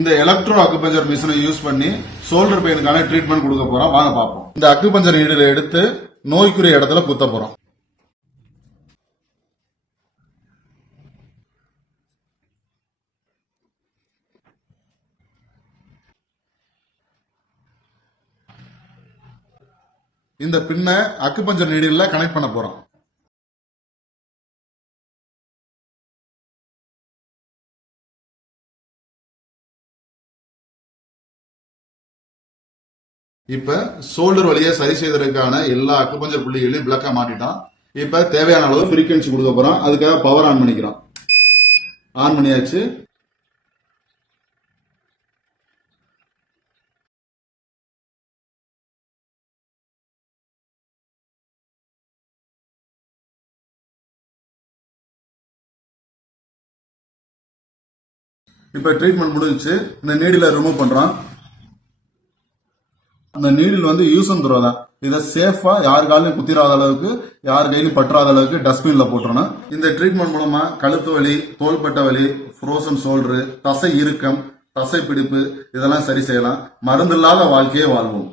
இந்த electro acupuncture மிஷினை use பண்ணி ஷோல்டர் பெயினுக்கான ட்ரீட்மெண்ட் கொடுக்க போறோம். வாங்க பார்ப்போம். இந்த அக்குபஞ்சர் நீடில எடுத்து நோய்க்குரிய இடத்துல குத்த போறோம். இந்த பின்னை அக்குபஞ்சர் நீடில கனெக்ட் பண்ண போறோம். இப்ப ஷோல்டர் வழியை சரி செய்வதற்கான எல்லா அக்குபஞ்சர் புள்ளிகளையும் விளக்க மாட்டிட்டோம். இப்ப தேவையான அளவு ஃப்ரீக்வன்சி கொடுக்க போறோம். அதுக்காக பவர் ஆன் பண்ணிக்கிறோம். ஆன் பண்ணியாச்சு. இப்ப ட்ரீட்மெண்ட் முடிஞ்சிச்சு. இந்த நீடில ரிமூவ் பண்றோம். அந்த நீடில் யூஸ் அண்ட் த்ரோ தான். இதை சேஃபா யார் காலையும் குத்திராத அளவுக்கு, யார் கையிலும் பற்றாத அளவுக்கு டஸ்ட்பின்ல போட்டுறணும். இந்த ட்ரீட்மெண்ட் மூலமா கழுத்து வலி, தோள்பட்ட வலி, ஃப்ரோசன் ஷோல்டர், தசை இறுக்கம், தசை பிடிப்பு இதெல்லாம் சரி செய்யலாம். மருந்து இல்லாத வாழ்க்கையே வாழ்வோம்.